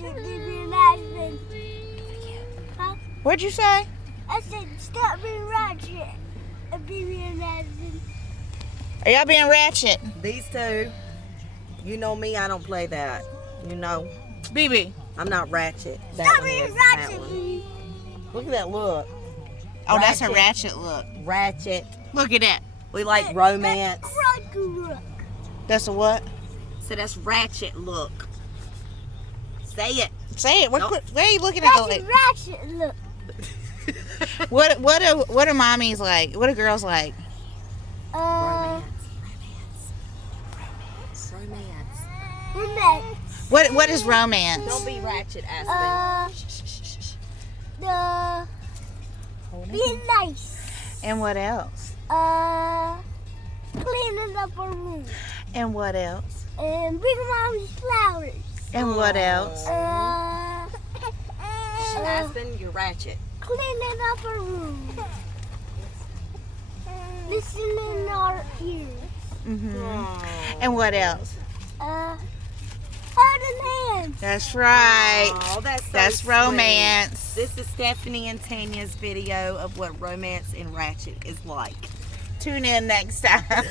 ratchet, be your husband. Huh? What'd you say? I said, stop being ratchet and be your husband. Are y'all being ratchet? These two, you know me, I don't play that. You know, BB. I'm not ratchet. That Stop one being is, and that ratchet, one. baby. Look at that look. Oh, that's a ratchet look. Ratchet. Look at that. We like romance. That's rock. That's a what? So that's ratchet look. Say it. Say it. What are you looking at? That's a ratchet look. What are mommies like? What are girls like? Romance. Romance. What is romance? Don't be ratchet, Aspen. Being nice. And what else? Cleaning up our room. And what else? And bring mommy's flowers. And what else? Aspen, you're ratchet. Cleaning up our room. Listening in our ears. And what else? Holding hands. That's right. Oh, that's That's sweet. romance. This is Stephanie and Tanya's video of what romance and ratchet is like. Tune in next time.